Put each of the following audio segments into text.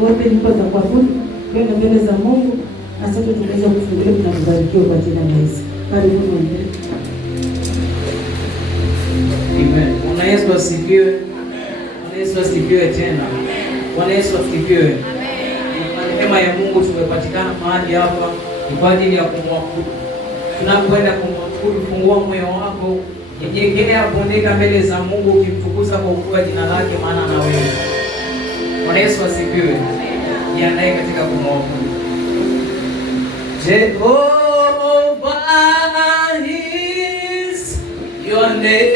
wote nyumba za kuabudu, kwenda mbele za Mungu na sote tunaweza kufungulia na kubarikiwa kwa jina la Yesu. Karibuni. Amen. Bwana Yesu asifiwe. Bwana Yesu asifiwe tena. Bwana Yesu asifiwe. Kwa neema ya Mungu tumepatikana mahali hapa kwa ajili ya kumwabudu. Tunapoenda kumwabudu, fungua moyo wako, nyenyekea, bondeka mbele za Mungu ukimtukuza kwa ukuu wa jina lake, maana na wewe. Bwana Yesu asifiwe. Jiandae katika kumwabudu. Jehovah is your name.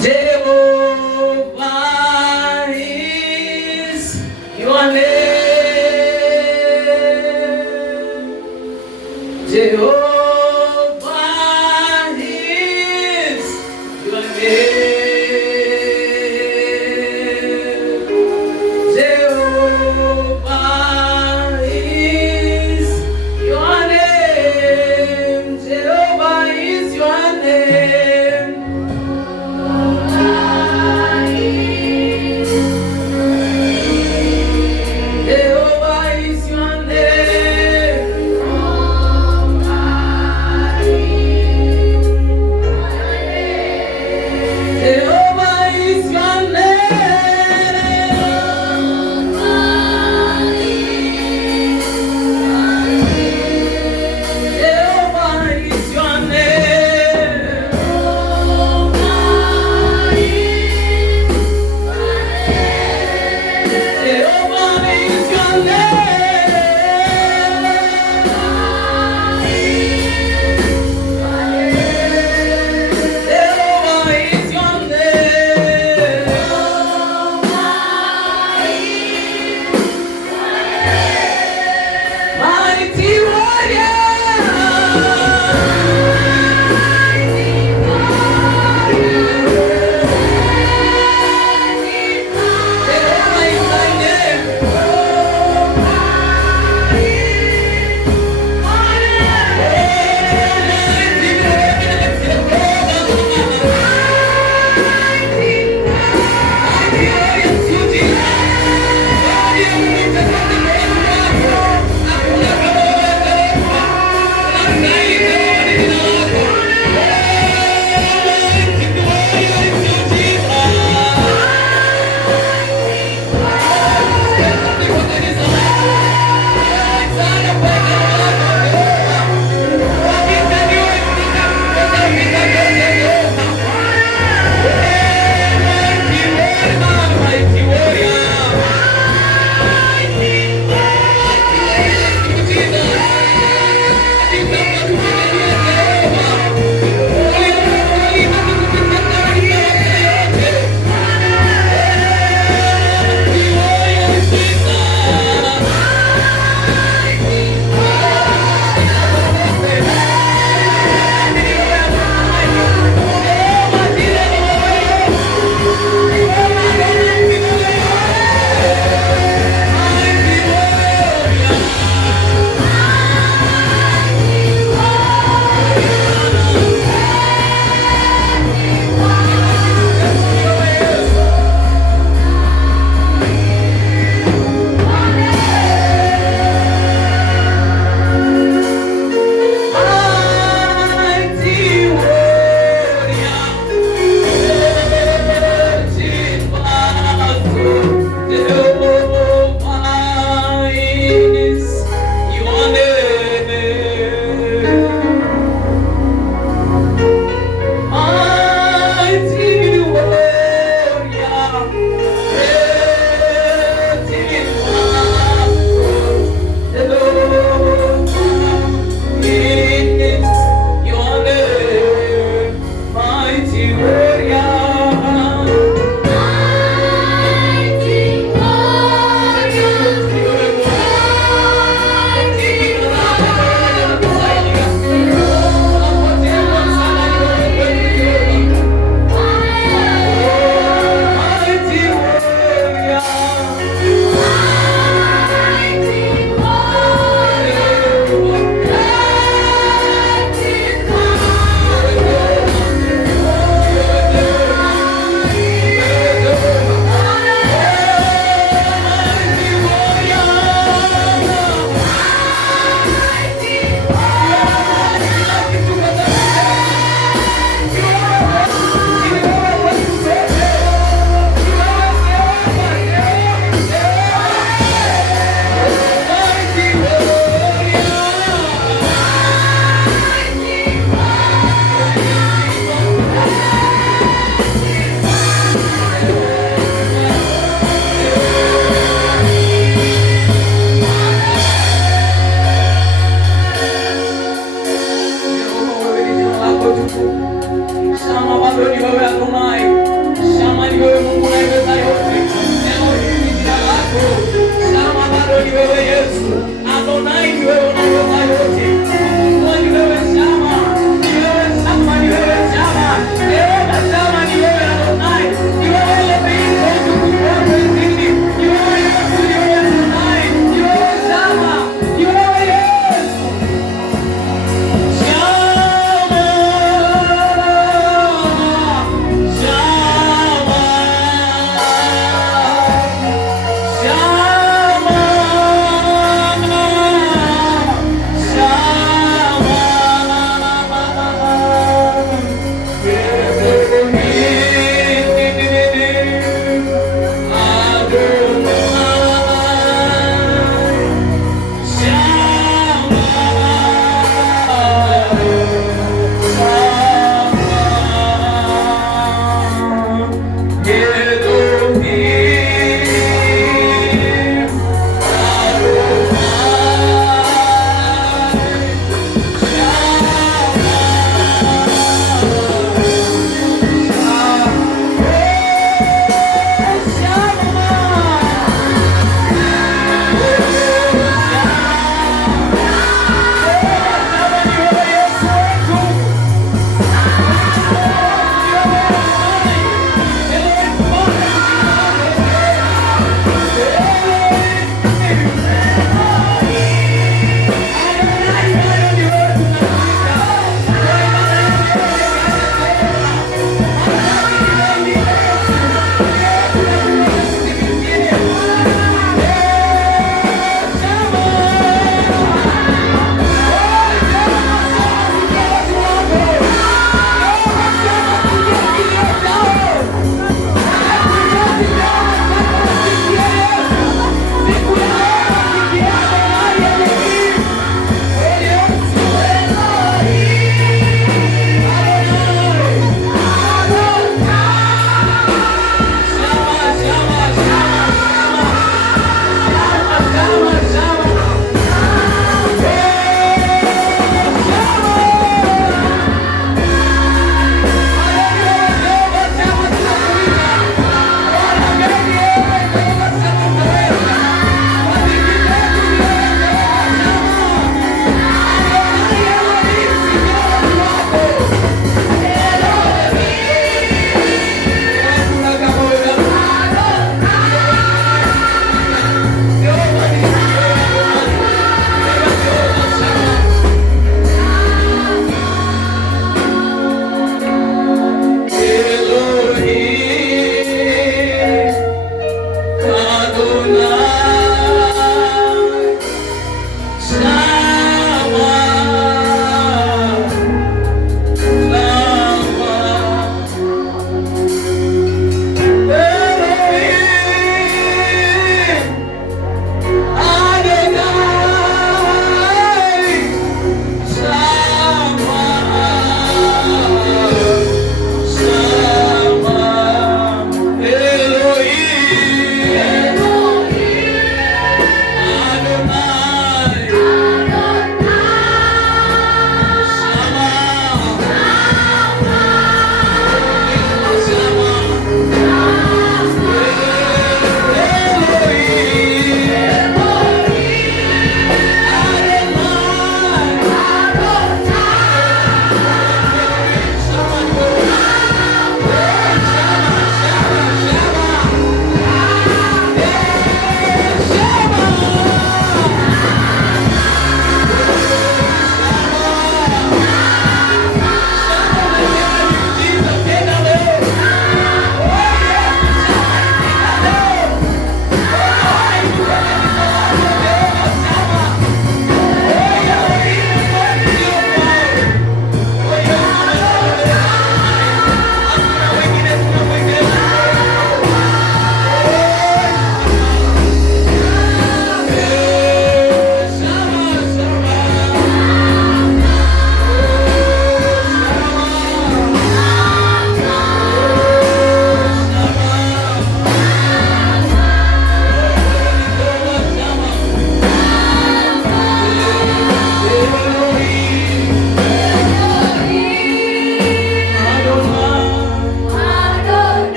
Jehovah is your name. Jehovah is your name.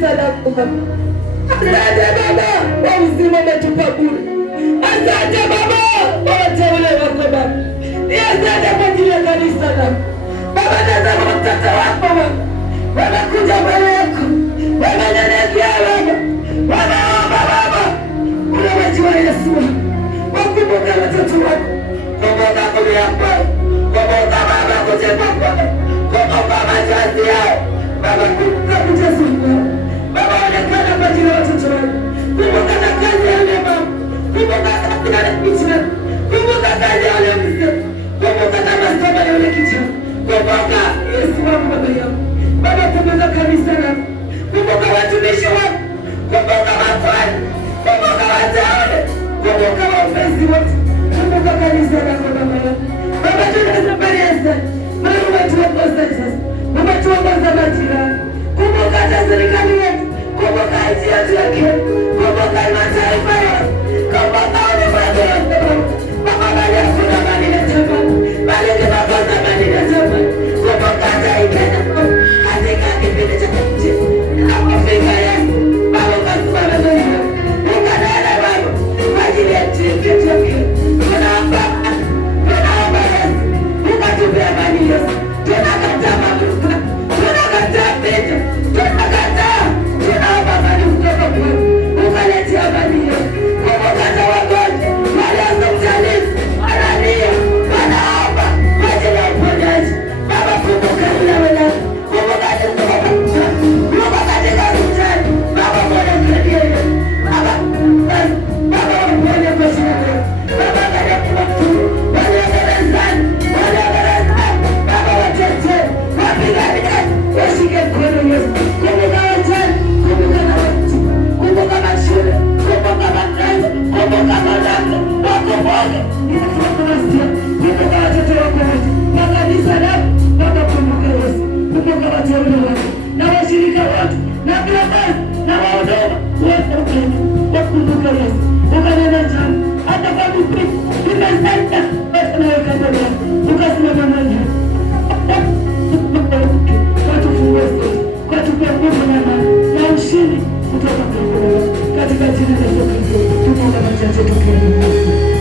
kanisa lako Baba. Asante Baba kwa uzima umetupa bure. Asante Baba kwa wateule wako Baba. Ni asante kwa ajili ya kanisa lako Baba. Tazama mtoto wako Baba, wamekuja mbele yako, wamenyenyekea Baba, wanaomba Baba, unawajua Yesu, wakumbuke watoto wako, kumbuka kuliapa, kumbuka Baba kujenga kwako, kumbuka machozi yao Baba, kumbuka kujaza kwao Baba, onekana kwa ajili ya watoto wako, kumbuka na kazi ya Baba, kumbuka kazi ya kijana, kumbuka kazi ya yule mzee, kumbuka na masomo ya yule kijana, kumbuka Yesu wangu Baba yangu Baba, kumbuka kanisa lako, kumbuka watumishi wako, kumbuka makwani, kumbuka wataone, kumbuka wapenzi wote, kumbuka kanisa lako Baba yangu Baba, tunaweza mbele ya sasa, Baba umetuongoza sasa, umetuongoza majirani, kumbuka hata serikali yetu, kumbuka nchi yetu ya Kenya, kumbuka mataifa yote, kumbuka ulimwengu wote Baba, bali hakuna mali na chama, bali tunakosa mali na chama, kumbuka hata Kenya katika kipindi cha nchi Afrika yetu Baba, ukasimama mbele, ukanena Baba kwa ajili ya nchi yetu ya Kenya, tunaomba Yesu, ukatupe amani Yesu, tunakataa mamlaka, tunakataa vita, tunaomba amani kutoka kwako, ukaletea amani Yesu, kumbuka wagonjwa walioanza utalii, wanalia, wanaomba kwa ajili ya uponyaji Baba, kumbuka wewe, kumbuka katika hospitali Baba, mwanamke Baba, Baba waponye kwa jina la Yesu Baba, angalia kwa mtu wale darasani, Baba, watetee, wapiganie, washike mkono Yesu, kumbuka wajane, kumbuka na watu, kumbuka mashule, kumbuka makazi, kumbuka madaka, wakomboke Yesu Kristo, kumbuka watoto wako wote na kanisa lako Baba, kumbuka Yesu, kumbuka wateule wako na washirika wote na viongozi na wahudumu wote, wakumbuka Yesu, ukanena jambo hata kwa mpi imesenta basi na ukabala ukasimama mwenye watufungue sote, watupe nguvu na ushindi kutoka kwa Mungu katika jina la Yesu Kristo. Tunaomba machache tukiamini.